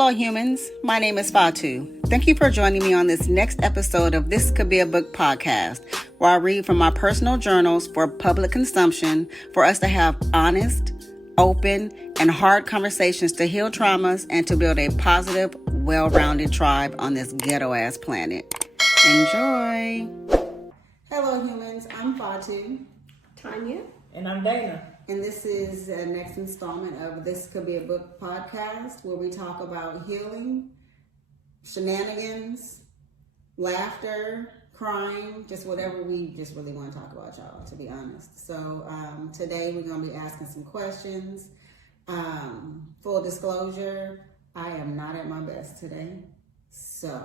Hello, humans. My name is Fatu. Thank you for joining me on this next episode of This Could Be a Book podcast, where I read from my personal journals for public consumption for us to have honest, open, and hard conversations to heal traumas and to build a positive, well-rounded tribe on this ghetto-ass planet. Enjoy. Hello, humans. I'm Fatu. Tanya. And I'm Dana. And this is the next installment of This Could Be a Book podcast, where we talk about healing, shenanigans, laughter, crime, just whatever we just really want to talk about, y'all, to be honest. So today we're going to be asking some questions. Full disclosure, I am not at my best today. So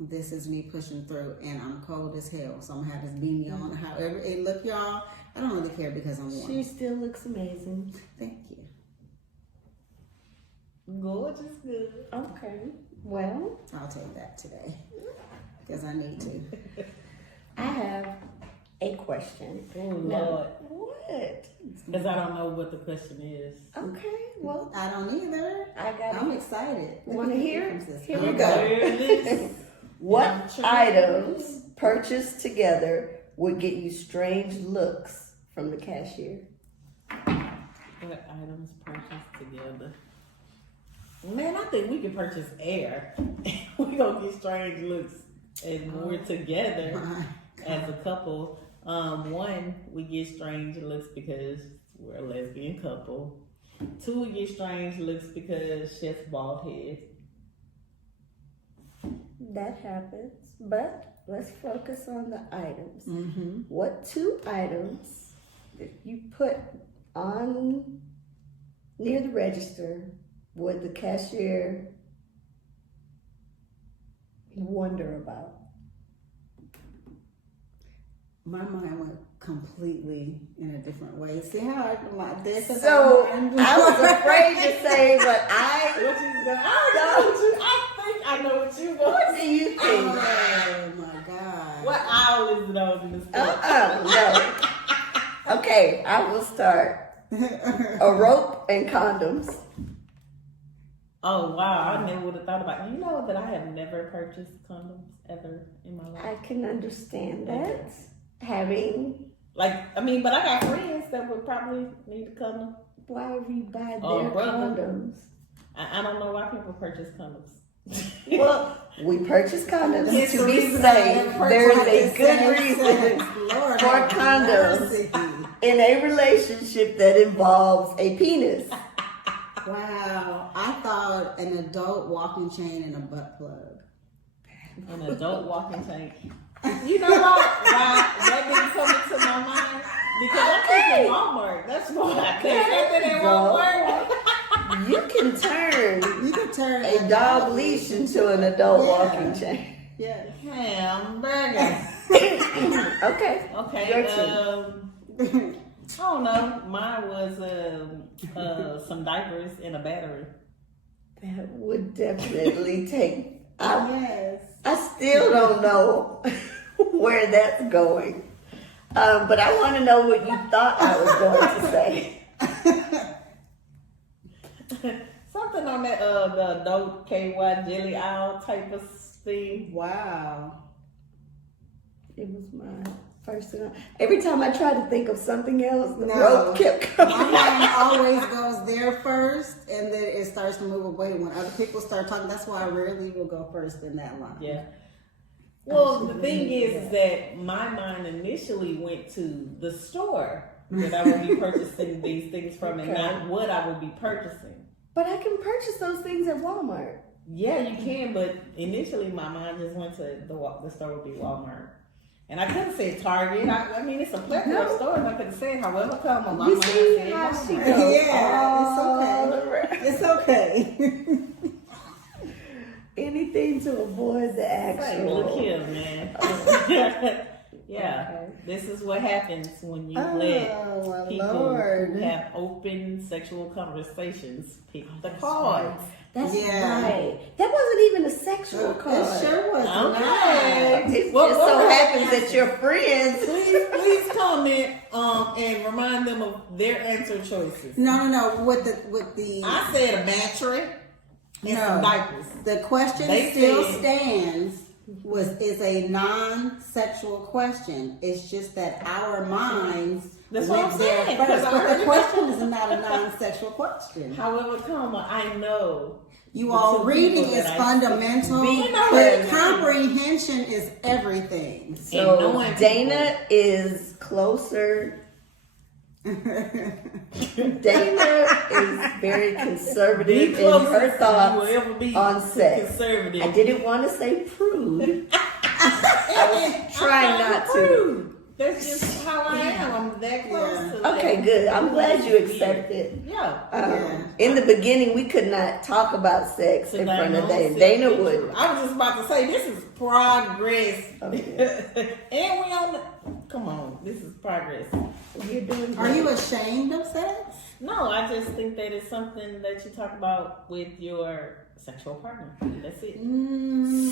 this is me pushing through, and I'm cold as hell. So I'm going to have this beanie on. However it look, y'all, I don't really care because I'm warm. She still looks amazing. Thank you. Gorgeous, good. Okay. Well, I'll take that today because I need to. I have a question. Oh, Lord. What? Because I don't know what the question is. Okay. Well, I don't either. I'm excited. Want to hear? Here we go. What items purchased together would get you strange looks from the cashier? What items purchased together? Man, I think we can purchase air. We gonna get strange looks and we're together as a couple. One, we get strange looks because we're a lesbian couple. Two, we get strange looks because Chef's bald head. That happens, but let's focus on the items. Mm-hmm. What two items that you put on near the register would the cashier wonder about? My mind went completely in a different way. See how I was afraid to say, but What you doing? I know what you want. What do you think? Oh my God. What aisle is it on in the store? No. Okay, I will start. A rope and condoms. Oh wow, I never would have thought about it. You know that I have never purchased condoms ever in my life. I can understand that. Okay. But I got friends that would probably need a condom. why would you buy their brother. condoms? I don't know why people purchase condoms. Well, we purchase condoms It's to the be reason safe. I There is purchased a good same-sex. reason Lord for have condoms mercy. in a relationship that involves a penis. Wow. I thought an adult walking chain and a butt plug. An adult walking tank. You know why that didn't come into my mind? Because I think in Walmart. That's why I can't at Walmart. You can turn a a dog leash into an adult walking chain. Yeah. Hamburger. Okay. Okay. I don't know. Mine was some diapers and a battery. That would definitely take. Yes. I still don't know where that's going. But I want to know what you thought I was going to say. Something on that the adult KY jelly owl type of thing. Wow. It was my first thing. Every time I tried to think of something else, the No. rope kept coming. My mind always goes there first, and then it starts to move away when other people start talking. That's why I rarely will go first in that line. Yeah. Well, the thing is that my mind initially went to the store that I would be purchasing these things from, and not what I would be purchasing. But I can purchase those things at Walmart. Yeah, you can, but initially my mind just went to the store would be Walmart. And I could have said Target. I mean, it's a plethora of stores. I could have said, however, come on. My You mind see said how Walmart. she goes? Yeah, it's okay. It's okay. Anything to avoid the Hey, actual. look here, man. Yeah, Okay. this is what happens when you Oh, let my people Lord. who have open sexual conversations pick the cards. That's Yeah. right. That wasn't even a sexual card. It sure was Okay. not. It What- just what so was happens the that your friends. Please comment and remind them of their answer choices. No. With the. I said a battery. and some diapers. The question They still said- stands. Is a non-sexual question. It's just that our minds That's what went I'm there saying, first. 'cause I But heard the it. question is not a non-sexual question. However, I know. You all two reading people is that I fundamental, see. but comprehension is everything. So knowing Dana is closer. Dana is very conservative in her thoughts on sex. Conservative. I didn't want to say prude. I was trying not to. That's just how I am. I'm that close to that. Okay, good. I'm glad you accept it. Yeah. In the beginning, we could not talk about sex in front of Dana. Dana would. I was just about to say, this is progress. Okay. And we on the, come on, this is progress. You're doing Are good. you ashamed of sex? No, I just think that it's something that you talk about with your sexual partner. That's it.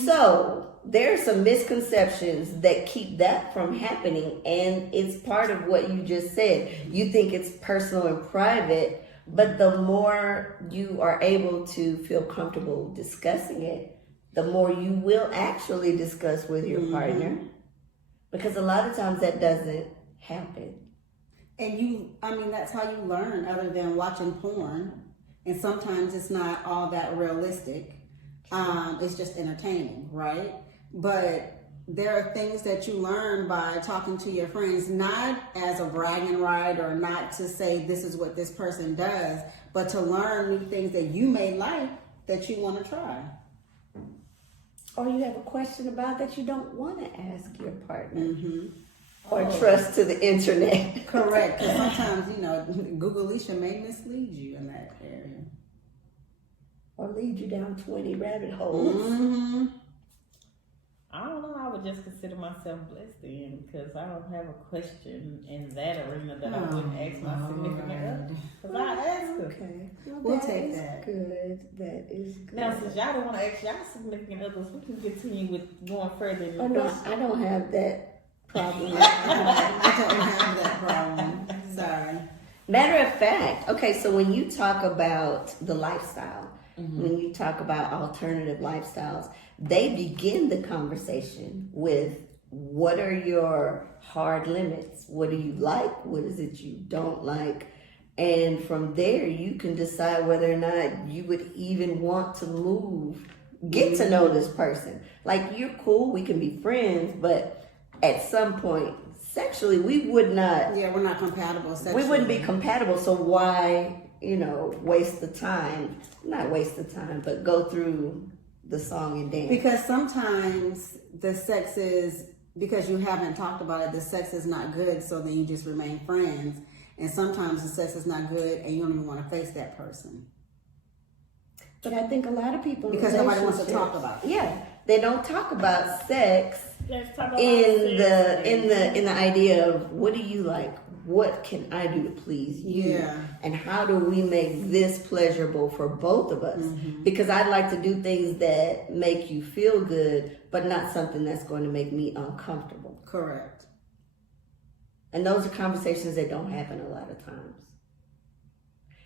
So there are some misconceptions that keep that from happening, and it's part of what you just said. You think it's personal and private, but the more you are able to feel comfortable discussing it, the more you will actually discuss with your partner, because a lot of times that doesn't happen. And that's how you learn, other than watching porn. And sometimes it's not all that realistic. It's just entertaining, right? But there are things that you learn by talking to your friends, not as a bragging right or not to say this is what this person does, but to learn new things that you may like that you want to try. Or you have a question about that you don't want to ask your partner. Mm-hmm. Or trust to the internet. Correct. Because sometimes, Googleisha may mislead you in that area. Or lead you down 20 rabbit holes. Mm-hmm. I don't know. I would just consider myself blessed then, because I don't have a question in that arena that I wouldn't ask my significant other. Because I ask her. Okay. We'll take that. Good. That is good. Now, since y'all don't want to ask y'all significant others, we can continue with going further in the Oh, no, question. I don't have that problem. I don't have that problem. Sorry. Matter of fact, okay, so when you talk about the lifestyle, when you talk about alternative lifestyles, they begin the conversation with what are your hard limits? What do you like? What is it you don't like? And from there, you can decide whether or not you would even want to get to know this person. Like, you're cool, we can be friends, but at some point, sexually, we would not. Yeah, we're not compatible sexually. We wouldn't be compatible, so why, waste the time? Not waste the time, but go through the song and dance. Because sometimes the sex is, because you haven't talked about it, the sex is not good, so then you just remain friends. And sometimes the sex is not good and you don't even want to face that person. But I think a lot of people Because nobody wants to talk about it. Yeah, they don't talk about sex Let's talk about in sex. the idea of what do you like? What can I do to please you? Yeah. And how do we make this pleasurable for both of us? Because I'd like to do things that make you feel good, but not something that's going to make me uncomfortable. Correct. And those are conversations that don't happen a lot of times.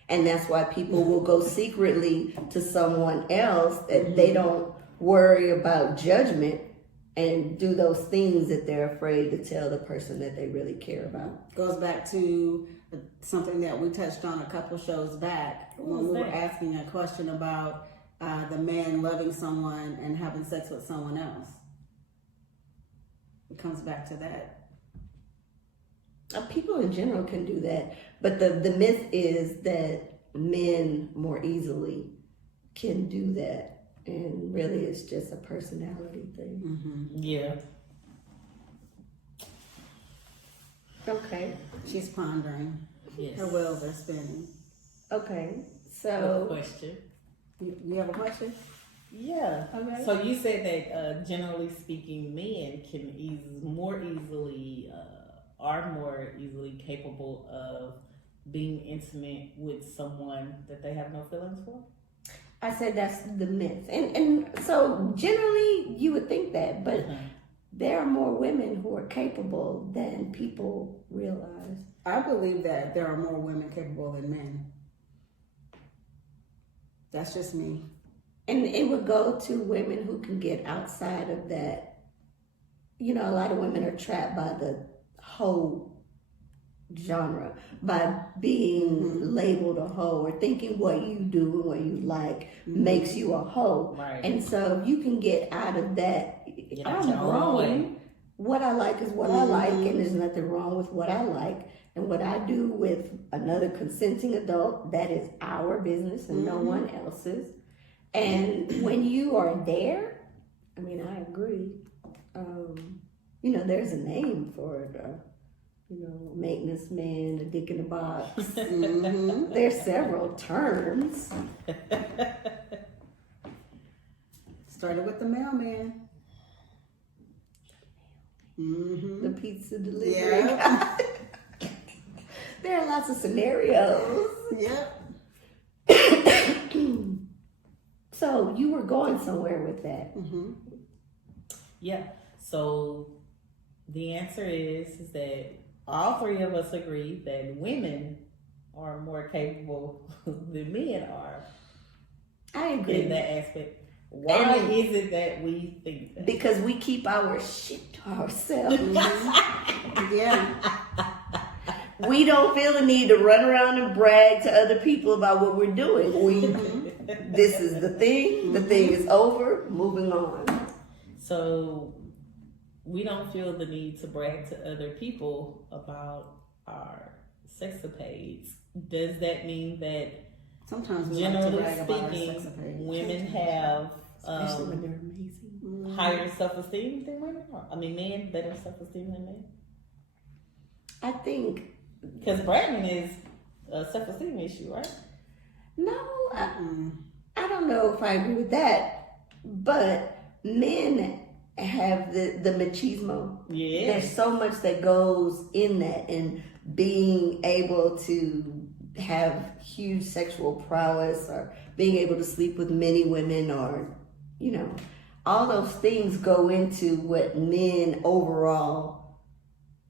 And that's why people will go secretly to someone else that they don't worry about judgment and do those things that they're afraid to tell the person that they really care about. Goes back to something that we touched on a couple shows back when we were asking a question about the man loving someone and having sex with someone else. It comes back to that. People in general can do that, but the myth is that men more easily can do that, and really it's just a personality thing. Yeah. Okay. She's pondering. Yes. Her wheels are spinning. Okay. Good So question. You have a question? Yeah. Okay. So you said that generally speaking, men can are more easily capable of being intimate with someone that they have no feelings for. I said that's the myth, and so generally you would think that, but there are more women who are capable than people realize. I believe that there are more women capable than men. That's just me. And it would go to women who can get outside of that. You know, a lot of women are trapped by the hoe genre, by being labeled a hoe, or thinking what you do and what you like makes you a hoe. Right. And so if you can get out of that, I'm your own grown. way. What I like is what I like, and there's nothing wrong with what I like. And what I do with another consenting adult, that is our business and no one else's. And when you are there, I mean, I agree. You know, there's a name for it. You know, maintenance man, a dick in the box. There's several terms. Started with the mailman. The pizza delivery Yeah. guy. There are lots of scenarios. Yep. So you were going somewhere with that. Yeah. So the answer is that all three of us agree that women are more capable than men are. I agree. In that aspect. Why is it that we think that? Because we keep our shit to ourselves. Yeah. We don't feel the need to run around and brag to other people about what we're doing. This is the thing. The thing is over. Moving on. So we don't feel the need to brag to other people about our sexapades. Does that mean that Sometimes we like to generally brag about our speaking, sex appeal. women have Especially when they're amazing. higher self-esteem than women? I mean, men better self-esteem than men? I think Because bragging is a self-esteem issue, right? no. I don't know if I agree with that, but men have the machismo. Yeah. There's so much that goes in that, and being able to have huge sexual prowess, or being able to sleep with many women, or, you know, all those things go into what men overall,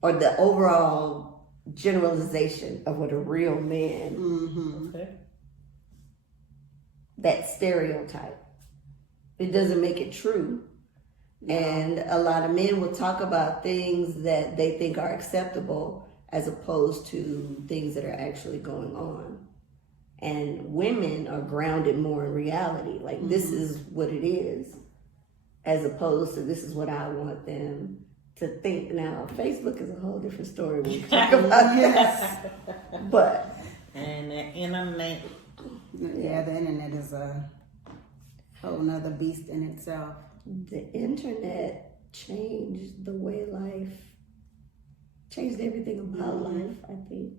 or the overall generalization of what a real man, Okay. that stereotype. It doesn't make it true. And a lot of men will talk about things that they think are acceptable as opposed to things that are actually going on. And women are grounded more in reality. Like, this is what it is, as opposed to this is what I want them to think. Now, Facebook is a whole different story when we talk about this. But And the internet. Yeah, the internet is a whole nother beast in itself. the internet changed the way changed everything about life, I think,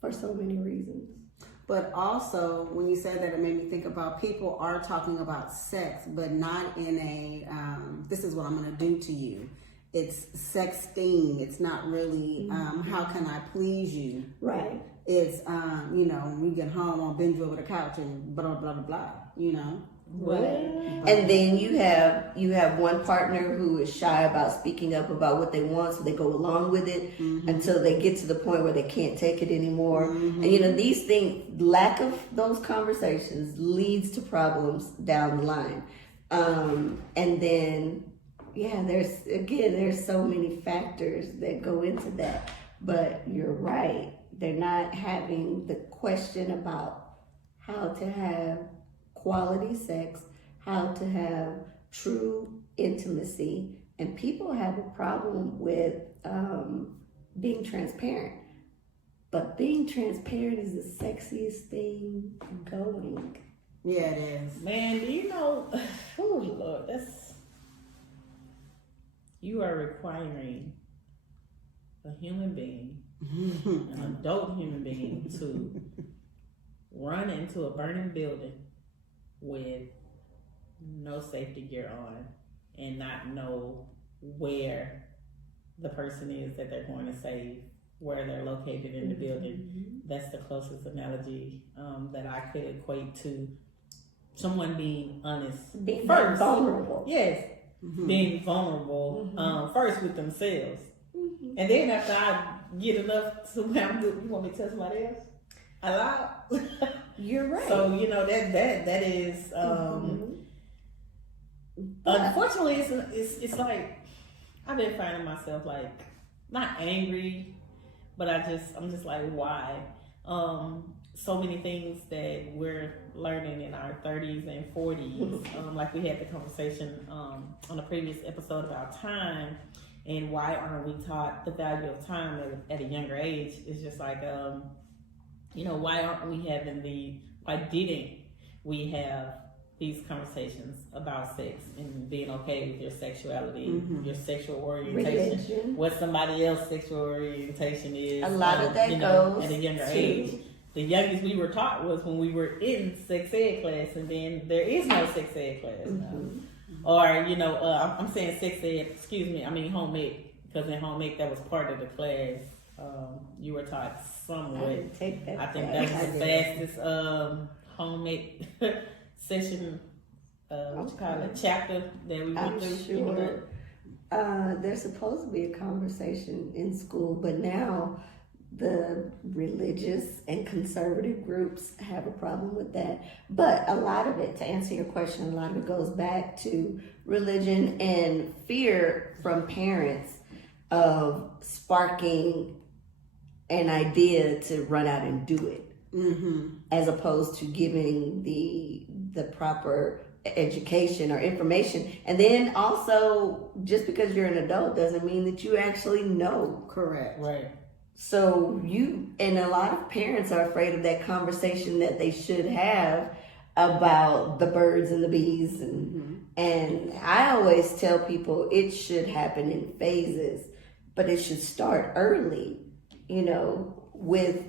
for so many reasons. But also, when you said that, it made me think about people are talking about sex, but not in a, this is what I'm going to do to you. It's sexting. It's not really, how can I please you? Right. It's, when we get home, I'll bend you over the couch and blah, blah, blah, blah, you know? Right. And then you have one partner who is shy about speaking up about what they want, so they go along with it until they get to the point where they can't take it anymore. And these things, lack of those conversations leads to problems down the line. And then there's so many factors that go into that. But you're right, they're not having the question about how to have quality sex, how to have true intimacy, and people have a problem with being transparent. But being transparent is the sexiest thing going. Yeah, it is. Man, do you know? Oh Lord, you are requiring a human being, an adult human being, to run into a burning building with no safety gear on and not know where the person is that they're going to save, where they're located in the building. That's the closest analogy that I could equate to someone being honest. Being first. vulnerable. Yes. Being vulnerable first with themselves. And then after I get enough to where I'm good, you want me to tell somebody else? Allow. You're right. So, that is Unfortunately, it's like I've been finding myself like not angry, but I'm just like, why? So many things that we're learning in our 30s and 40s. Like we had the conversation on a previous episode about time and why aren't we taught the value of time at a younger age? It's just like, why aren't we why didn't we have these conversations about sex and being okay with your sexuality, your sexual orientation, religion, what somebody else's sexual orientation is. A lot of that goes at a younger age. The youngest we were taught was when we were in sex ed class, and then there is no sex ed class now. Or, I'm saying sex ed, I mean home ec, because in home ec that was part of the class. You were taught somewhat. I didn't take that. I think that was the fastest home ec session, chapter that we went through. Sure. There's supposed to be a conversation in school, but now the religious and conservative groups have a problem with that. But a lot of it, to answer your question, a lot of it goes back to religion and fear from parents of sparking an idea to run out and do it. As opposed to giving the proper education or information. And then also, just because you're an adult doesn't mean that you actually know. Correct. Right. So and a lot of parents are afraid of that conversation that they should have about the birds and the bees. And I always tell people it should happen in phases, but it should start early, with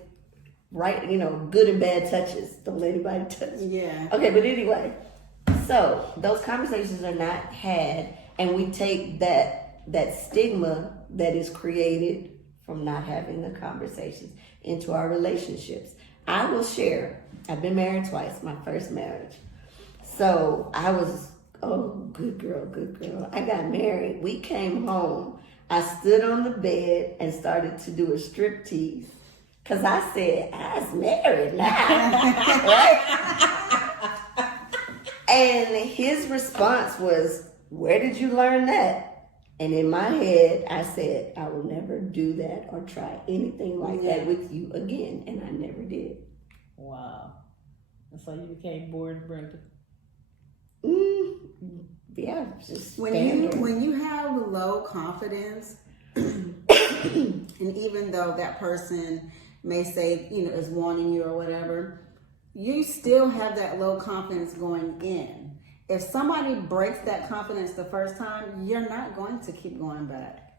good and bad touches. Don't let anybody touch you. Yeah. Okay, but anyway, so those conversations are not had, and we take that stigma that is created from not having the conversations into our relationships. I will share. I've been married twice, my first marriage. So I was, good girl. I got married. We came home. I stood on the bed and started to do a striptease. Because I said, I was married now. Right? And his response was, where did you learn that? And in my head, I said, I will never do that or try anything like that with you again. And I never did. Wow. And so you became born Brenda. Yeah, just when you have low confidence, and even though that person may say, is wanting you or whatever, you still have that low confidence going in. If somebody breaks that confidence the first time, you're not going to keep going back.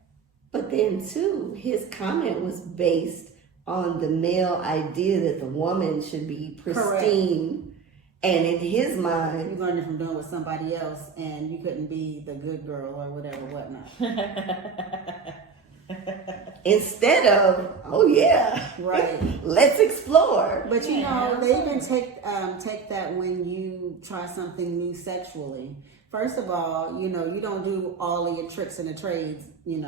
But then too, his comment was based on the male idea that the woman should be pristine. Correct. And in his mind, you learned it from doing it with somebody else, and you couldn't be the good girl or whatever, whatnot. Instead of, right, let's explore. But they even take that when you try something new sexually. First of all, you don't do all of your tricks and the trades. You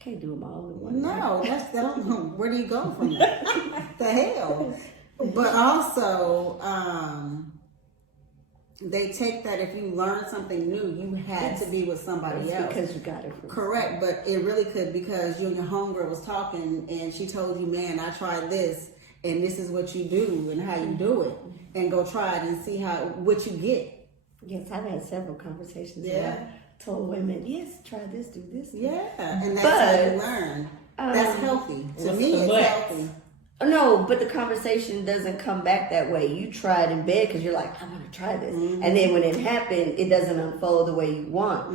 can't do them all in one. No, where do you go from that? The hell. But also, they take that if you learn something new, you had to be with somebody else. Because you got it from correct, but it really could because you and your homegirl was talking and she told you, man, I tried this and this is what you do and how you do it. And go try it and see what you get. Yes, I've had several conversations where I told women, yes, try this, do this. Yeah, and that's how you learn. That's healthy. To me, it's healthy. No, but the conversation doesn't come back that way. You try it in bed because you're like, I want to try this. And then when it happened, it doesn't unfold the way you want.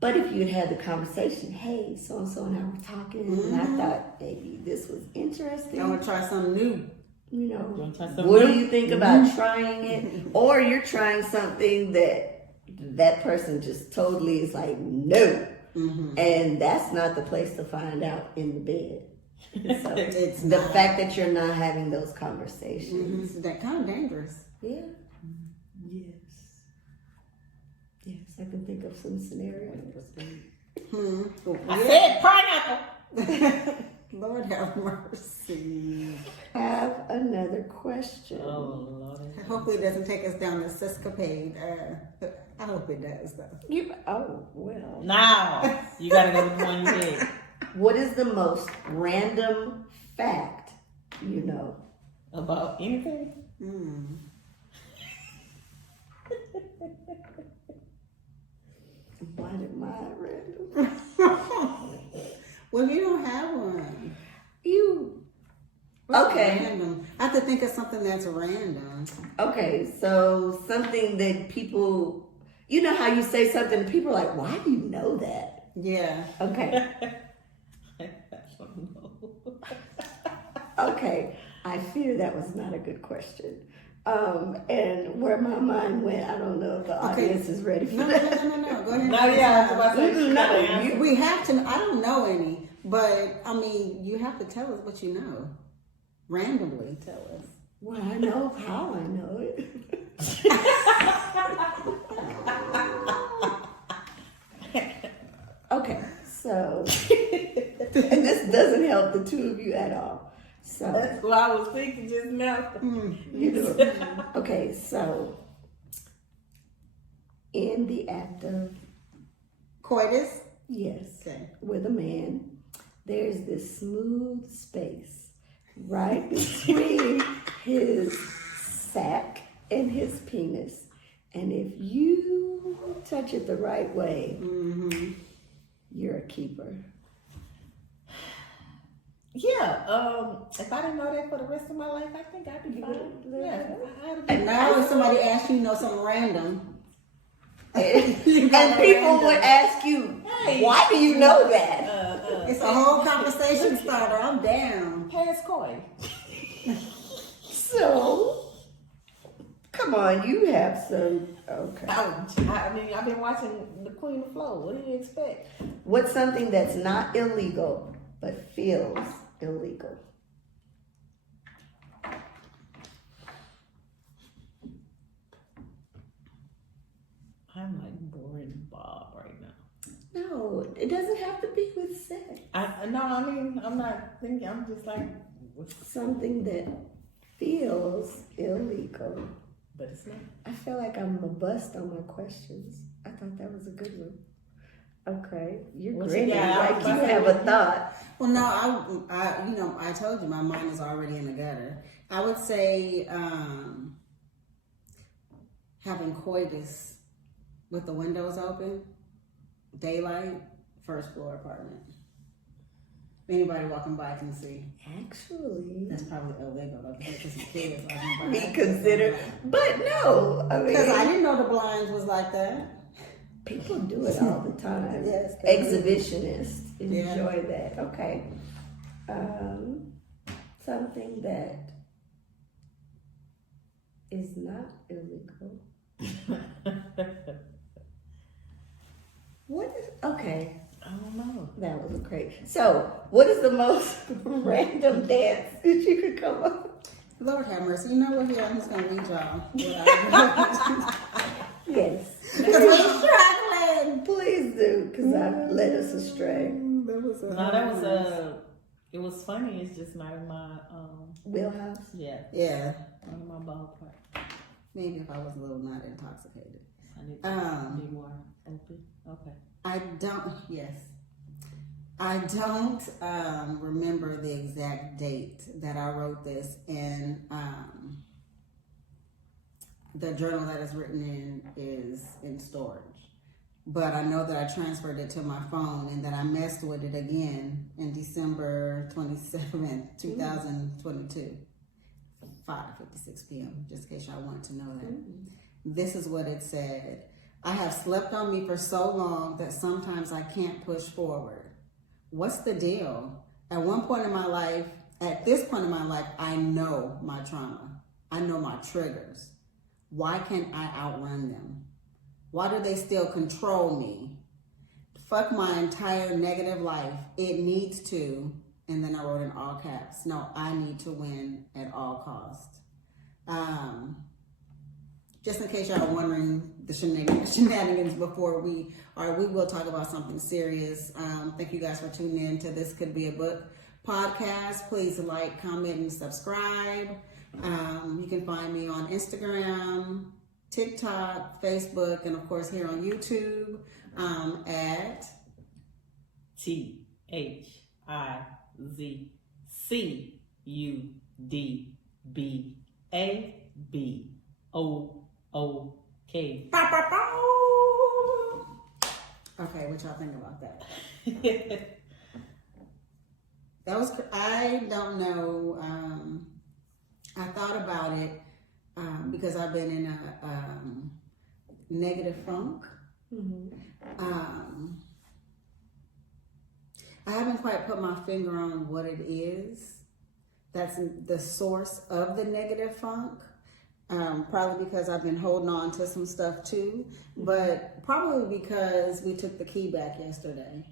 But if you'd had the conversation, hey, so-and-so and I were talking, and I thought maybe this was interesting. I want to try something new. What do you think about trying it? Or you're trying something that person just totally is like, no. And that's not the place to find out in the bed. So it's the fact that you're not having those conversations. That kind of dangerous. Yeah. Yes, I can think of some scenarios. I said pineapple. Lord have mercy. Have another question. Oh Lord. Hopefully it doesn't take us down this escapade. I hope it does, though. Well. Now, you gotta go with the one you did. What is the most random fact you know? About anything? Why did mine random? Well, you don't have one. Okay. Random. I have to think of something that's random. Okay, so something that people, you know how you say something, people are like, why do you know that? Yeah. Okay. I don't know. Okay. I fear that was not a good question. And where my mind went, I don't know if the audience is ready for that. No. Go ahead. No, yeah, I was about to say, No, We have to. I don't know any, but I mean, you have to tell us what you know. Randomly tell us. Well, I know how I know it. Okay, so, and this doesn't help the two of you at all. So That's what I was thinking just now. you do it. Okay, so in the act of Coitus? yes, Okay. with a man, there's this smooth space right between his sack and his penis. And if you touch it the right way, you're a keeper. Yeah, if I didn't know that for the rest of my life, I think I'd be fine. Yeah, And now if somebody asks you, something random, And people would ask you, why do you know that? it's a whole conversation starter. I'm down. Pass coin. So, come on, you have some. Okay. I mean, I've been watching The Queen of Flow. What do you expect? What's something that's not illegal but feels illegal? I'm like boring Bob right now. No, it doesn't have to be with sex. I mean, I'm not thinking. I'm just like, Something that feels illegal. but it's not. I feel like I'm a bust on my questions. I thought that was a good one. Okay, you're Well, grinning yeah, like you have a thought. Well, no, I told you my mind is already in the gutter. I would say having coitus with the windows open, daylight, first floor apartment. Anybody walking by can see. Actually, That's probably illegal because the kids walking by. be considered, but no, I Because I mean, didn't know the blinds was like that. people do it all the time. Yes, they do. Exhibitionists enjoy that. Okay, something that is not illegal. What is okay? I don't know. That was great. So, what is the most random dance that you could come up? Lord have mercy. You know what? Here, I'm just going to read y'all. What Yes. Because we're struggling. Please do, because I've led us astray. It was funny. It's just not in my Wheelhouse. yeah, Yeah. not in my ballpark. Maybe if I was a little not intoxicated. I need to be more open. Okay. I don't remember the exact date that I wrote this in. The journal that it's written in is in storage. But I know that I transferred it to my phone and that I messed with it again in December 27th, 2022. 5:56 p.m., just in case y'all want to know that. This is what it said. I have slept on me for so long that sometimes I can't push forward. What's the deal? At this point in my life, I know my trauma. I know my triggers. Why can't I outrun them? Why do they still control me? Fuck my entire negative life. It needs to. And then I wrote in all caps, no, I need to win at all costs. Just in case y'all are wondering the shenanigans before we will talk about something serious. Thank you guys for tuning in to This Could Be a Book podcast. Please like, comment, and subscribe. You can find me on Instagram, TikTok, Facebook, and of course here on YouTube at THIZCUDBABOOK. Okay, what y'all think about that? That was, I don't know. I thought about it because I've been in a negative funk. I haven't quite put my finger on what it is that's the source of the negative funk. Probably because I've been holding on to some stuff too, but probably because we took the key back yesterday.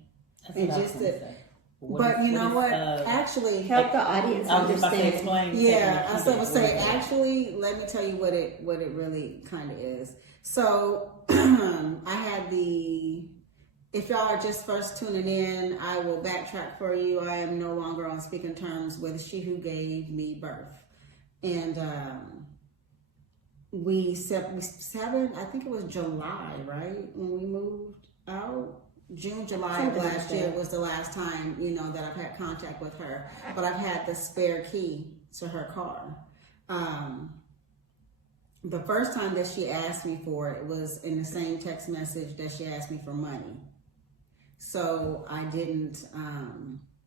That's And what I was just gonna to, say. but you know what? Actually, Help the audience I was just about to understand. explain. yeah, I taking the was key gonna back. say. What is that? Actually, let me tell you what it really kind of is. So I had the. If y'all are just first tuning in, I will backtrack for you. I am no longer on speaking terms with she who gave me birth, and we seven. I think it was July, right, when we moved out. June, July of Something like last year that. was the last time, that I've had contact with her. But I've had the spare key to her car. The first time that she asked me for it was in the same text message that she asked me for money. So I didn't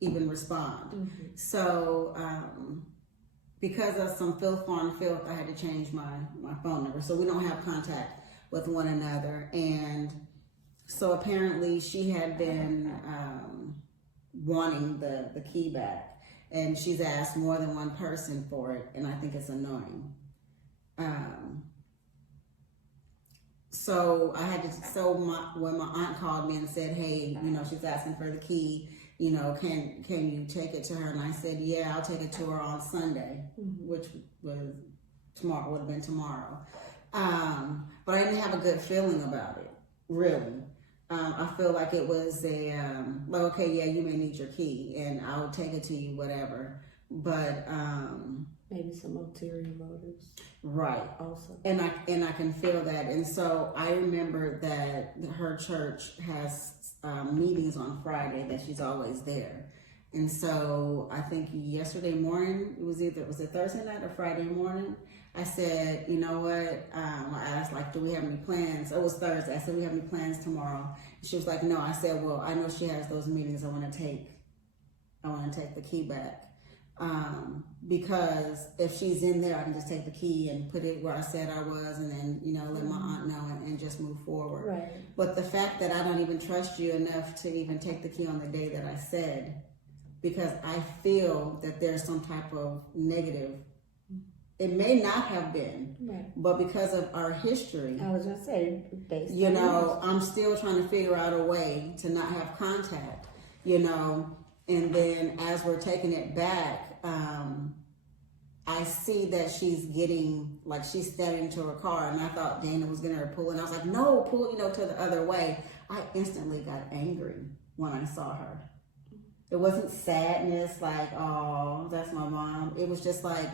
even respond. So because of some filth on filth, I had to change my phone number. So we don't have contact with one another. And so apparently she had been wanting the key back, and she's asked more than one person for it, and I think it's annoying. So I had to. When my aunt called me and said, "Hey, she's asking for the key. Can you take it to her?" And I said, "Yeah, I'll take it to her on Sunday," which was tomorrow. Would have been tomorrow. But I didn't have a good feeling about it, really. I feel like it was okay, yeah, you may need your key and I'll take it to you, whatever. But Maybe some ulterior motives. right. Also. And I can feel that. And so I remember that her church has meetings on Friday that she's always there. And so I think yesterday morning, was it Thursday night or Friday morning? I said, you know what? I asked, do we have any plans? It was Thursday. I said, we have any plans tomorrow? And she was like, no. I said, well, I know she has those meetings. I want to take the key back. Because if she's in there, I can just take the key and put it where I said I was, and then, let my aunt know and just move forward. Right. But the fact that I don't even trust you enough to even take the key on the day that I said, because I feel that there's some type of negative. It may not have been, Right. but because of our history, I was gonna say, based I'm still trying to figure out a way to not have contact, and then as we're taking it back, I see that she's getting, she's stepping into her car, and I thought Dana was gonna pull, and I was like, no, pull, to the other way. I instantly got angry when I saw her. It wasn't sadness, oh, that's my mom. It was just like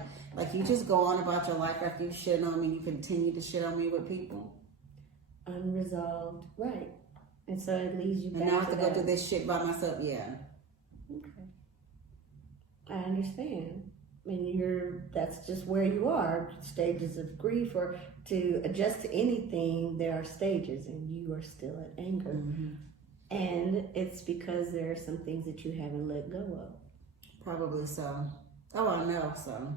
you just go on about your life after you shit on me, you continue to shit on me with people. Unresolved, right. And so it leads you back And now I have to go that. do this shit by myself, yeah. Okay. I understand. That's just where you are, stages of grief, or to adjust to anything, there are stages, and you are still at anger. Mm-hmm. And it's because there are some things that you haven't let go of. Probably so. Oh, I know so.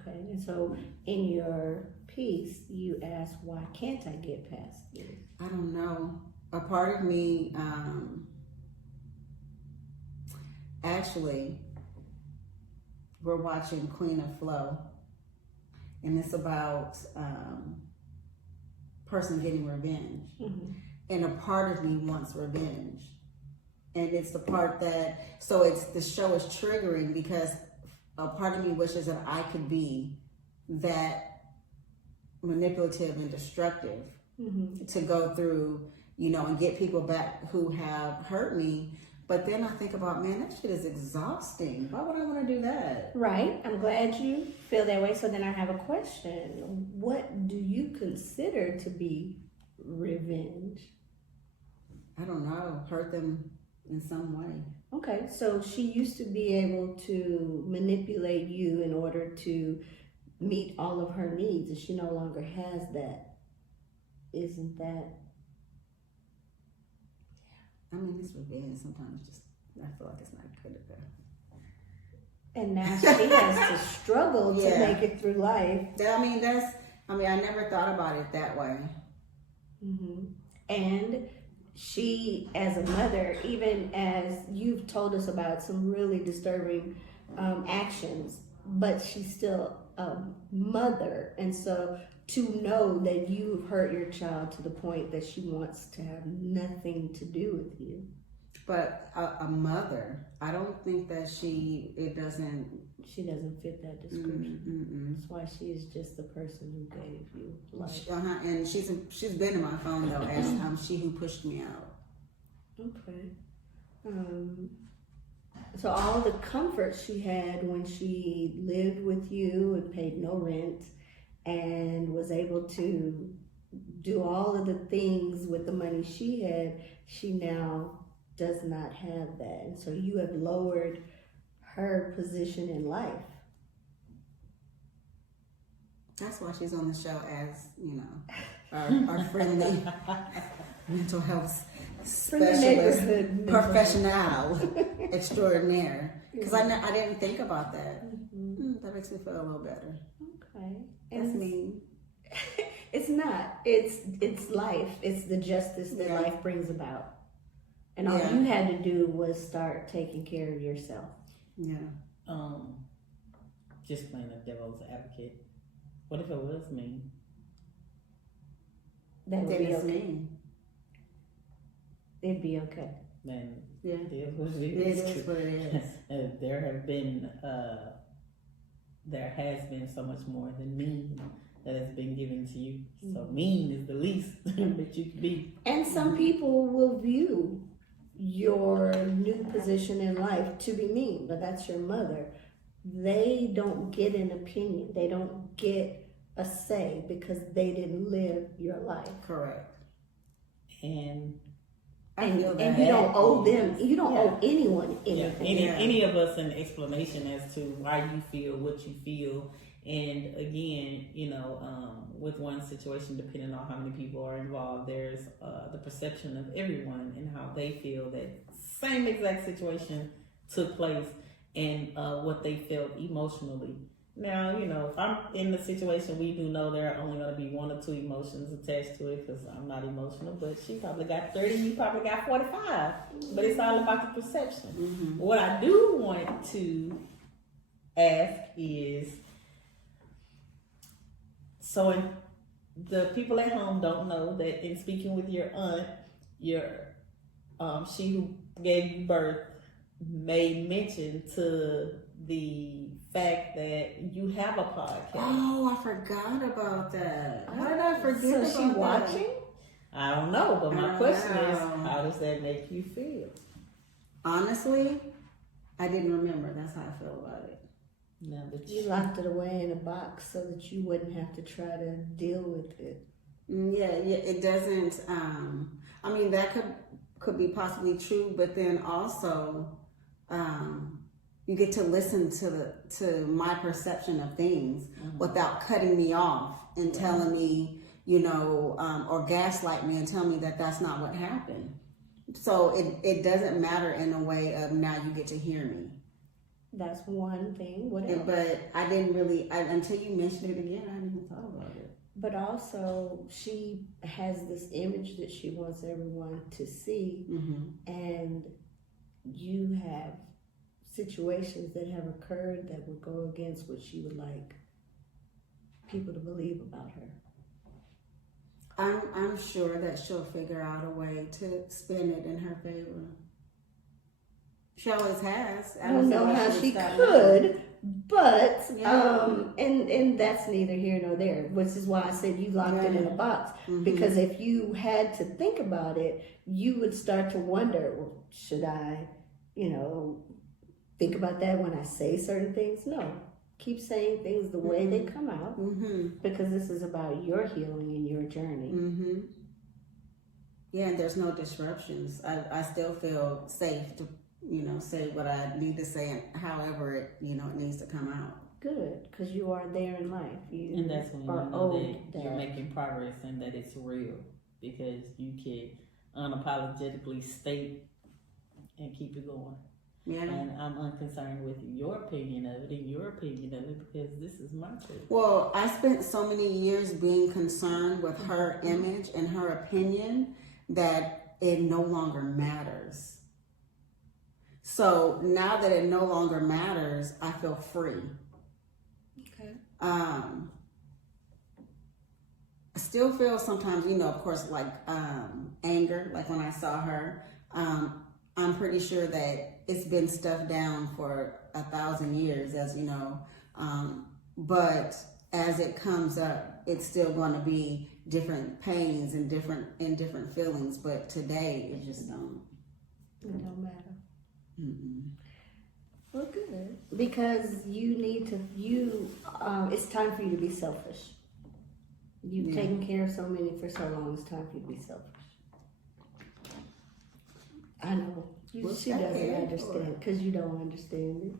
Okay, and so in your piece, you ask, why can't I get past this? I don't know. A part of me, actually, we're watching Queen of Flow, and it's about person getting revenge. Mm-hmm. And a part of me wants revenge. And it's the part the show is triggering because a part of me wishes that I could be that manipulative and destructive to go through, and get people back who have hurt me. But then I think about, man, that shit is exhausting. Why would I want to do that? Right. I'm glad you feel that way. So then I have a question. What do you consider to be revenge? I don't know. Hurt them in some way. Okay. So she used to be able to manipulate you in order to meet all of her needs, and she no longer has that. Isn't that? I mean, it's revenge. Sometimes just, I feel like it's not good at that. And now she has to struggle to Yeah. make it through life. I never thought about it that way. Mm-hmm. And she, as a mother, even as you've told us about some really disturbing actions, but she's still a mother. And so to know that you've hurt your child to the point that she wants to have nothing to do with you. But a mother, I don't think that she doesn't fit that description. That's why she is just the person who gave you life. And she's been in my phone though as she who pushed me out. Okay. So all the comfort she had when she lived with you and paid no rent and was able to do all of the things with the money she had, she now does not have that. And so you have lowered her position in life. That's why she's on the show as, our friendly mental health specialist, professional extraordinaire. Because I didn't think about that. That makes me feel a little better. Okay. That's mean. It's not. It's life. It's the justice that life brings about. And all you had to do was start taking care of yourself. Yeah. Just playing a devil's advocate. What if it was me? That would be okay. Me. It'd be okay. Then it is what it is. is. It is what it is. There has been so much more than mean that has been given to you. So mean is the least that you can be. And some people will view your new position in life to be mean, but that's your mother. They don't get an opinion. They don't get a say because they didn't live your life. Correct. And you don't owe them. You don't owe anyone anything. Any of us an explanation as to why you feel what you feel. And again, with one situation, depending on how many people are involved, there's the perception of everyone and how they feel that same exact situation took place and what they felt emotionally. Now, if I'm in the situation, we do know there are only going to be one or two emotions attached to it because I'm not emotional, but she probably got 30, you probably got 45. But it's all about the perception. Mm-hmm. What I do want to ask is, so the people at home don't know that in speaking with your aunt, she who gave you birth made mention to the fact that you have a podcast. Oh, I forgot about that. How did I forget about that? So she watching? I don't know, but my question is, how does that make you feel? Honestly, I didn't remember. That's how I feel about it. No, but you locked it away in a box so that you wouldn't have to try to deal with it. Yeah, it doesn't. That could be possibly true, but then also, you get to listen to my perception of things without cutting me off and telling me, or gaslight me and tell me that that's not what happened. So it doesn't matter in a way of now you get to hear me. That's one thing. What else? But I didn't really, until you mentioned it again, I hadn't even thought about it. But also, she has this image that she wants everyone to see, and you have situations that have occurred that would go against what she would like people to believe about her. I'm sure that she'll figure out a way to spin it in her favor. She always has. I don't know how she could, but and that's neither here nor there. Which is why I said you locked it in a box. Because if you had to think about it, you would start to wonder, well, should I think about that when I say certain things. No, keep saying things the way they come out, because this is about your healing and your journey. Yeah, and there's no disruptions. I still feel safe to, say what I need to say, and however it needs to come out. Good, because you are there in life. And that's when you know that you're making progress and that it's real, because you can unapologetically state and keep it going. Yeah. And I'm unconcerned with your opinion of it and your opinion of it, because this is my truth. Well, I spent so many years being concerned with her image and her opinion that it no longer matters. So now that it no longer matters, I feel free. Okay. I still feel sometimes, of course, like anger, like when I saw her. I'm pretty sure that it's been stuffed down for 1,000 years, as you know. But as it comes up, it's still going to be different pains and different feelings. But today, it just don't. It don't matter. Well, good. Because you need to. It's time for you to be selfish. You've taken care of so many for so long. It's time for you to be selfish. I know. She doesn't understand because you don't understand it.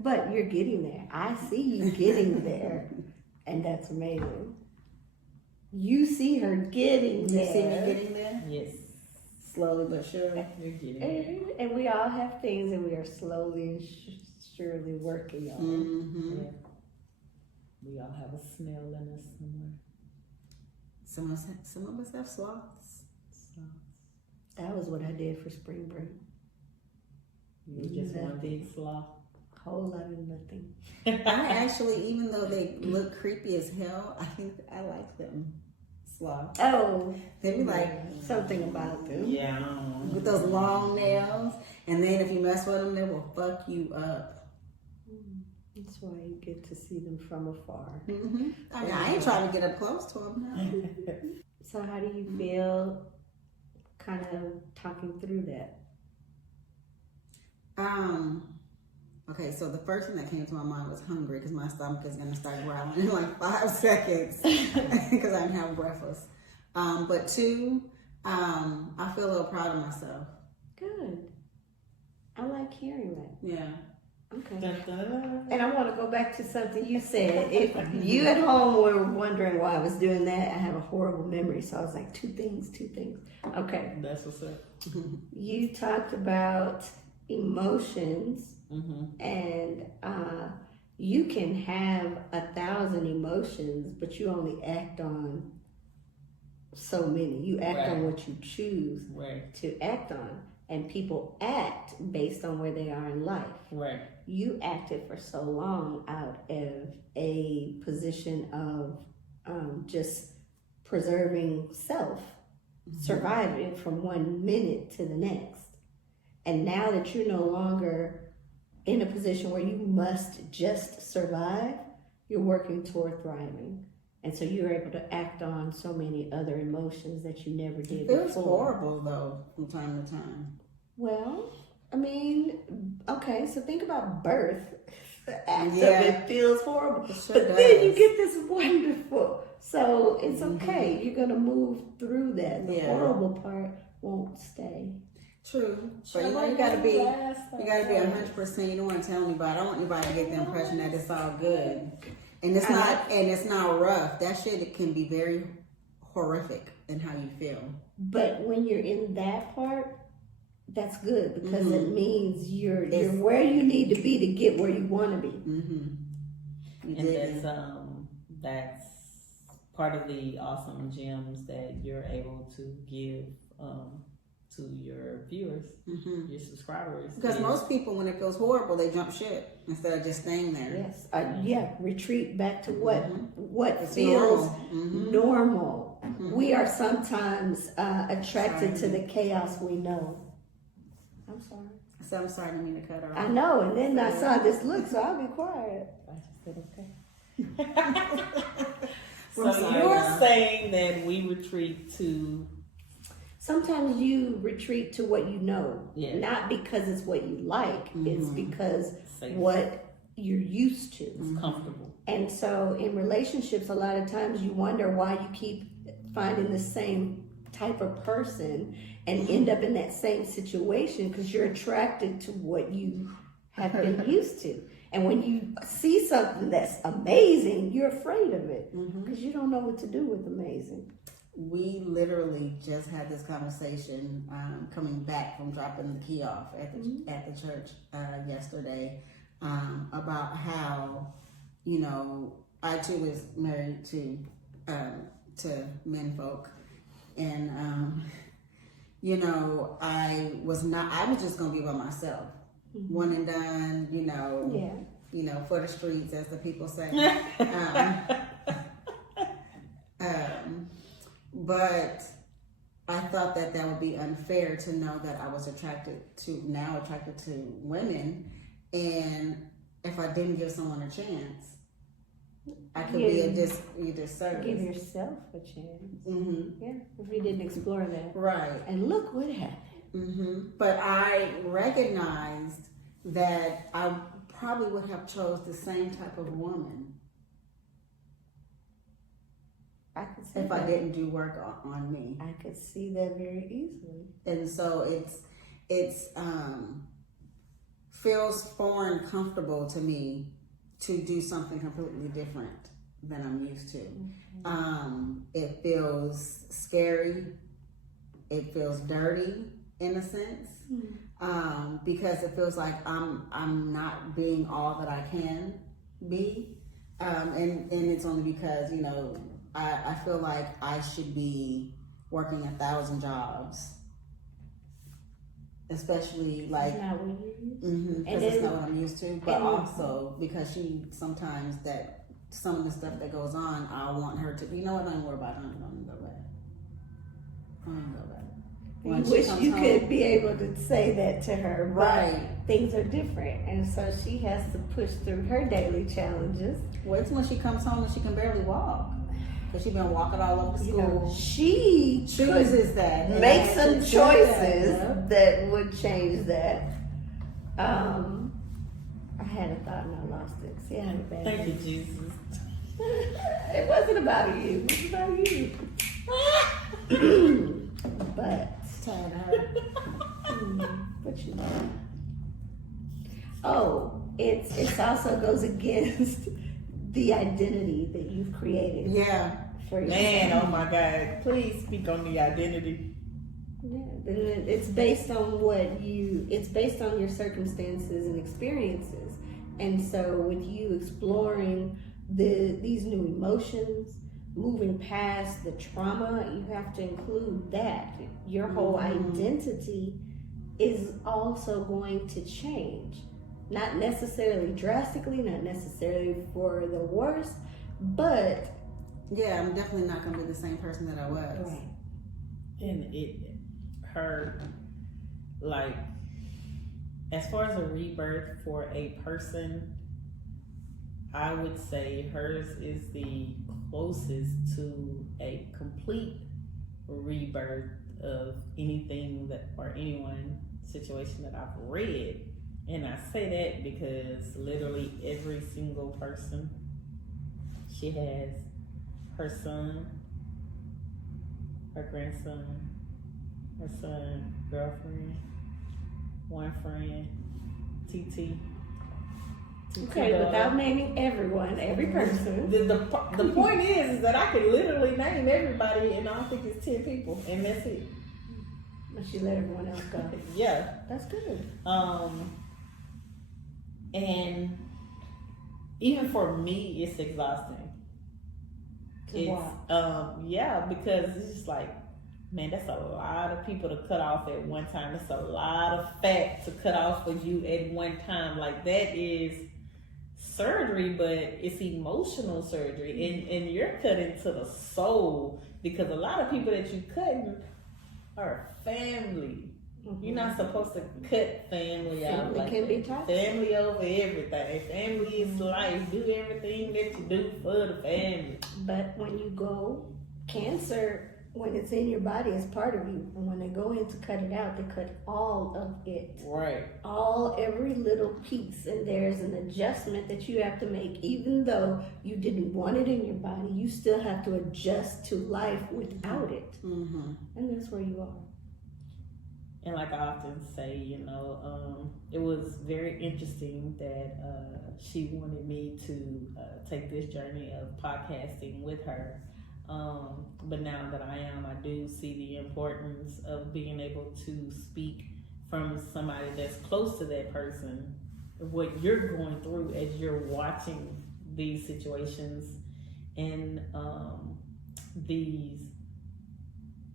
But you're getting there. I see you getting there. And that's amazing. You see her getting there. You see me getting there? Yes. Slowly but surely. You're getting there. And we all have things that we are slowly and surely working on. Yeah. We all have a snail in us somewhere. Some of us have sloths. That was what I did for spring break. You just one big sloth. Whole lot of nothing. I actually, even though they look creepy as hell, I think I like them. Sloths. Oh. They be like something about them. Yeah. With those long nails. And then if you mess with them, they will fuck you up. That's why you get to see them from afar. I ain't trying to get up close to them now. So how do you feel kind of talking through that? Okay, so the first thing that came to my mind was hungry, because my stomach is going to start growling in like 5 seconds because I'm half breathless. But 2, I feel a little proud of myself. Good. I like hearing that. Yeah. Okay. Da-da. And I want to go back to something you said. If you at home were wondering why I was doing that, I have a horrible memory. So I was like, two things. Okay. That's what's up. You talked about emotions, and you can have 1,000 emotions, but you only act on so many. You act on what you choose to act on. And people act based on where they are in life. Right. You acted for so long out of a position of just preserving self, surviving from one minute to the next. And now that you're no longer in a position where you must just survive, you're working toward thriving. And so you're able to act on so many other emotions that you never did before. It feels horrible, though, from time to time. Well, I mean, okay, so think about birth. The act of it feels horrible. But then you get this wonderful. So it's okay. You're going to move through that. The horrible part won't stay. True. But you gotta be 100%. You don't want to tell anybody. I don't want anybody to get the impression that it's all good. And it's not rough. That shit, it can be very horrific in how you feel. But when you're in that part, that's good, because it means you're where you need to be to get where you want to be. And that's part of the awesome gems that you're able to give to your viewers, your subscribers. Because most people, when it feels horrible, they jump ship instead of just staying there. Yes. Retreat back to what feels normal. We are sometimes attracted to the chaos we know. I'm sorry. So I'm sorry, I didn't mean to cut her off. I know, and then I saw this look, so I'll be quiet. I just said okay. So you're saying that we retreat to sometimes you retreat to what you know, Yeah. not because it's what you like. It's because Safe. what you're used to. It's comfortable. And so in relationships, a lot of times you wonder why you keep finding the same type of person and end up in that same situation, because you're attracted to what you have been used to. And when you see something that's amazing, you're afraid of it because you don't know what to do with amazing. We literally just had this conversation coming back from dropping the key off at the church yesterday about how, you know, I too was married to men folk, and you know, I was just gonna be by myself, one and done, you know, for the streets, as the people say. But I thought that would be unfair to know that I was attracted to women, and if I didn't give someone a chance, I could be a disservice. Give yourself a chance. Yeah, if we didn't explore that. Right. And look what happened. But I recognized that I probably would have chose the same type of woman I could see if that. I didn't do work on me. I could see that very easily. And so it's feels foreign comfortable to me to do something completely different than I'm used to. It feels scary. It feels dirty in a sense, because it feels like I'm not being all that I can be, and it's only because, you know, I feel like I should be working 1,000 jobs, especially like Not what you're used to. because it's not what I'm used to, but also because sometimes that some of the stuff that goes on, I want her to, you know what, don't worry about it, don't go back. Don't go back. You wish you could be able to say that to her, but Right. things are different, and so she has to push through her daily challenges. Wait till when she comes home and she can barely walk, because she's been walking all over school. You know, she chooses that. and make I some should say choices that, that would change that. I had a thought and I lost it. See, I had a bad Thank you, day. Jesus. It wasn't about you. It was about you. But Tired of her. what you know? Oh, it also goes against the identity that you've created Yeah. for yourself. Man, oh my God. Please speak on the identity. Yeah, it's based on it's based on your circumstances and experiences. And so with you exploring these new emotions, moving past the trauma, you have to include that. Your whole identity is also going to change. Not necessarily drastically, not necessarily for the worse, but Yeah, I'm definitely not going to be the same person that I was. right. And like, as far as a rebirth for a person, I would say hers is the closest to a complete rebirth of anything or anyone situation that I've read. And I say that because literally every single person, she has her son, her grandson, her son, girlfriend, one friend, TT. Okay, without naming everyone, every person. The point is that I could literally name everybody, and I don't think it's 10 people, and that's it. But she let everyone else go. Yeah. That's good. And even for me, it's exhausting. Yeah, because it's just like, man, that's a lot of people to cut off at one time. It's a lot of fat to cut off for you at one time. Like, that is surgery, but it's emotional surgery, and you're cutting to the soul, because a lot of people that you cutting are family. You're not supposed to cut family out Family like can that. be toxic. Family over everything. Family is life. Do everything that you do for the family. But when you go, cancer when it's in your body, it's part of you. And when they go in to cut it out, they cut all of it. Right. Every little piece. And there's an adjustment that you have to make. Even though you didn't want it in your body, you still have to adjust to life without it. Mm-hmm. And that's where you are. And like I often say, it was very interesting that she wanted me to take this journey of podcasting with her. But now that I do see the importance of being able to speak from somebody that's close to that person, what you're going through as you're watching these situations and these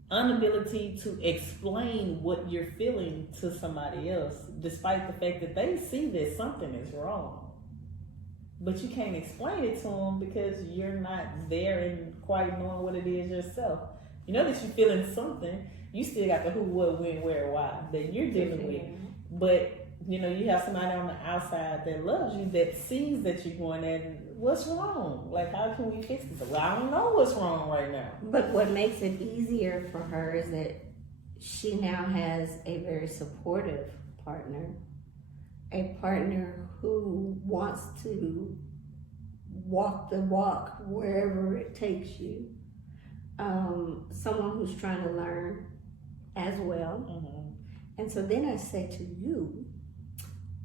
inability to explain what you're feeling to somebody else, despite the fact that they see that something is wrong. But you can't explain it to them because you're not there and quite knowing what it is yourself. You know that you're feeling something. You still got the who, what, when, where, why that you're dealing with. But, you have somebody on the outside that loves you, that sees that you're going at, what's wrong? Like, how can we fix this? Well, I don't know what's wrong right now. But what makes it easier for her is that she now has a very supportive partner. A partner who wants to walk the walk wherever it takes you. Someone who's trying to learn as well. Mm-hmm. And so then I say to you,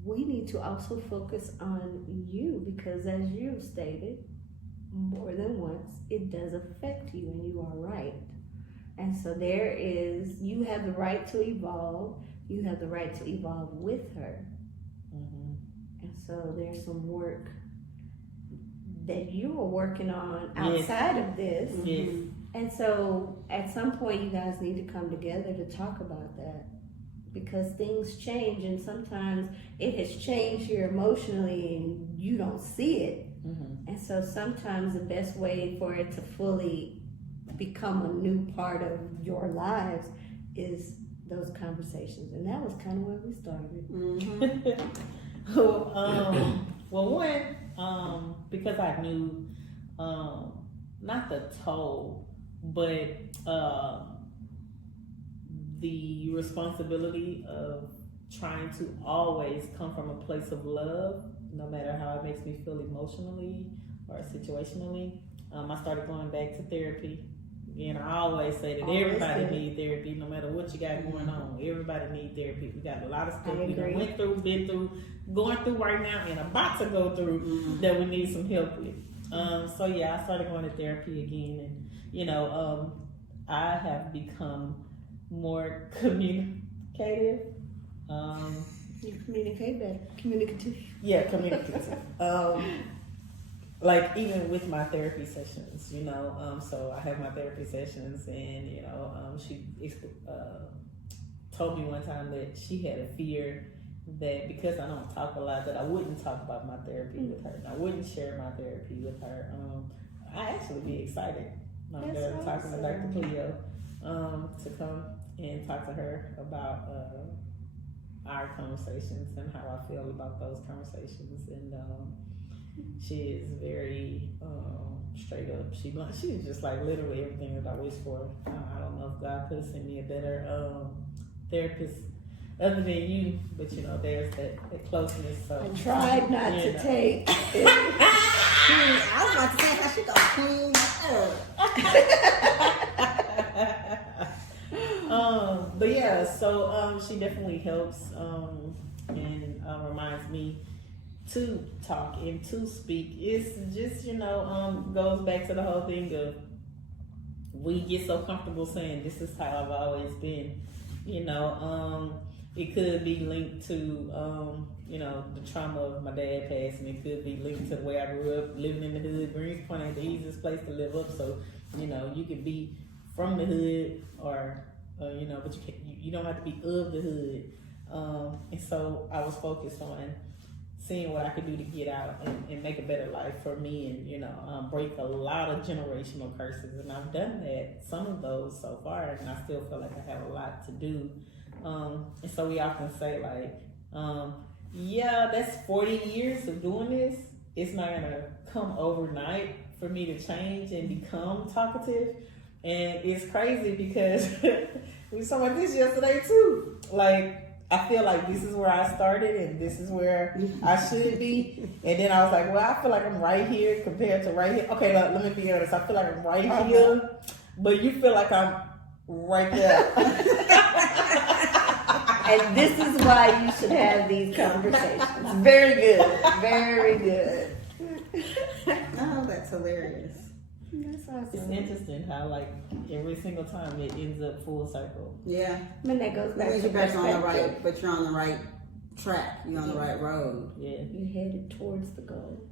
we need to also focus on you, because as you've stated more than once, it does affect you, and you are right. And so you have the right to evolve. You have the right to evolve with her. And so there's some work that you are working on outside of this. Yes. And so at some point you guys need to come together to talk about that, because things change, and sometimes it has changed here emotionally and you don't see it. Mm-hmm. And so sometimes the best way for it to fully become a new part of your lives is those conversations. And that was kind of where we started. Mm-hmm. Because I knew not the toll, but the responsibility of trying to always come from a place of love, no matter how it makes me feel emotionally or situationally. I started going back to therapy. Again, I always say that everybody needs therapy, no matter what you got going on. Everybody needs therapy. We got a lot of stuff we done went through, been through, going through right now, and about to go through that we need some help with. I started going to therapy again, and I have become more communicative. You communicate better. Communicative. Yeah, communicative. Like even with my therapy sessions, so I have my therapy sessions, and she told me one time that she had a fear that because I don't talk a lot, that I wouldn't talk about my therapy with her, and I wouldn't share my therapy with her. I actually be excited. I'm talking to Dr. Cleo to come and talk to her about our conversations and how I feel about those conversations. And she is very straight up. She's just like literally everything that I wish for. I don't know if God could have sent me a better therapist other than you, but there's that closeness. So I tried not to take it. I was about to say, I should go clean up. But yeah, so she definitely helps and reminds me to talk and to speak. It's just goes back to the whole thing of we get so comfortable saying this is how I've always been. It could be linked to the trauma of my dad passing. It could be linked to the way I grew up living in the hood. Greens Point ain't the easiest place to live up, so you could be from the hood or but you don't have to be of the hood. And so I was focused on seeing what I could do to get out and make a better life for me, and break a lot of generational curses. And I've done that, some of those so far, and I still feel like I have a lot to do. And so we often say that's 40 years of doing this. It's not gonna come overnight for me to change and become talkative. And it's crazy because we was talking about this yesterday too. Like, I feel like this is where I started and this is where I should be. And then I was like, well, I feel like I'm right here compared to right here. Okay, let me be honest. I feel like I'm right here, but you feel like I'm right there. And this is why you should have these conversations. Very good. Very good. Oh, that's hilarious. That's awesome. It's interesting how, like, every single time it ends up full circle. Yeah. I mean, that goes back to You're back on the perspective. right, but you're on the right track. You're on the right road. Yeah. You're headed towards the goal.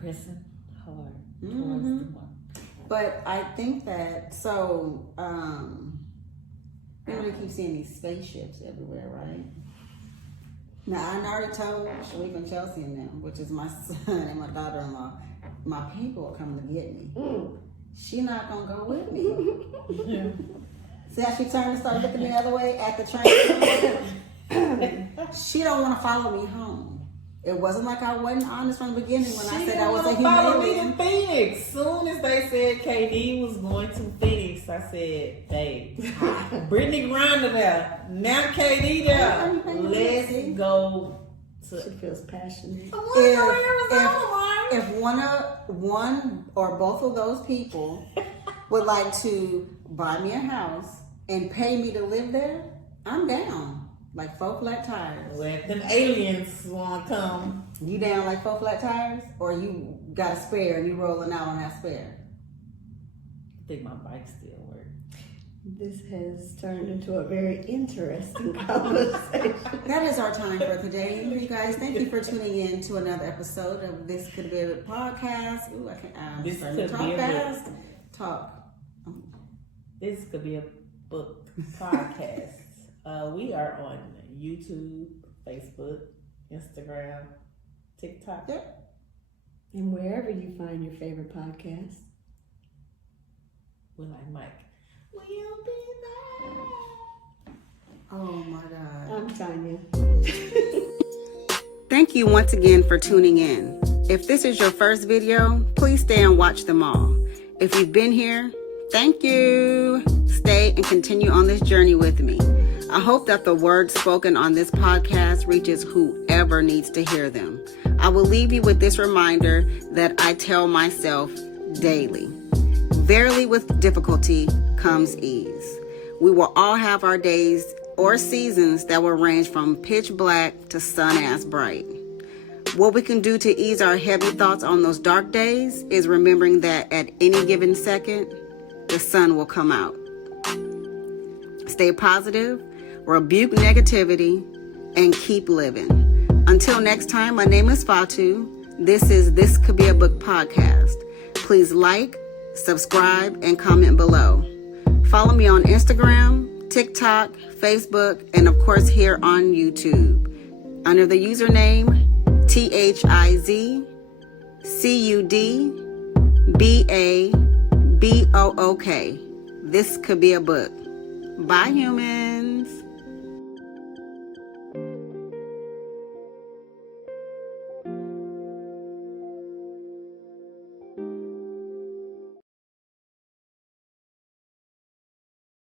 Pressing hard Mm-hmm. towards the mark. But I think that, so, you know, they keep seeing these spaceships everywhere, right? Now, I already told Sharif and Chelsea and them, which is my son and my daughter-in-law, my people are coming to get me. She not gonna go with me. See how she turned and started looking the other way at the train? She don't want to follow me home. It wasn't like I wasn't honest from the beginning when I said I was a follow me to human. Phoenix. Soon as they said KD was going to Phoenix, I said, "Babe, Brittany Griner there, now KD there. Let's go She to." feels passionate. If one or both of those people would like to buy me a house and pay me to live there, I'm down. Like 4 flat tires. When them aliens want to come, You down like 4 flat tires? Or you got a spare and you rolling out on that spare? I think my bike still works. This has turned into a very interesting conversation. That is our time for today. You guys, thank you for tuning in to another episode of This Could Be a Podcast. Ooh, I can't This talk could be a fast. Talk. This could be a book podcast. We are on YouTube, Facebook, Instagram, TikTok. Yep. And wherever you find your favorite podcast. We're like Mike. We'll be there. Oh my God. I'm Tanya. Thank you once again for tuning in. If this is your first video, please stay and watch them all. If you've been here, thank you. Stay and continue on this journey with me. I hope that the words spoken on this podcast reaches whoever needs to hear them. I will leave you with this reminder that I tell myself daily. Verily with difficulty comes ease. We will all have our days or seasons that will range from pitch black to sun-ass bright. What we can do to ease our heavy thoughts on those dark days is remembering that at any given second, the sun will come out. Stay positive, rebuke negativity, and keep living. Until next time, my name is Fatu. This is This Could Be a Book podcast. Please like, subscribe, and comment below. Follow me on Instagram, TikTok, Facebook, and of course here on YouTube. Under the username THIZCUDBABOOK. This could be a book. Bye, humans.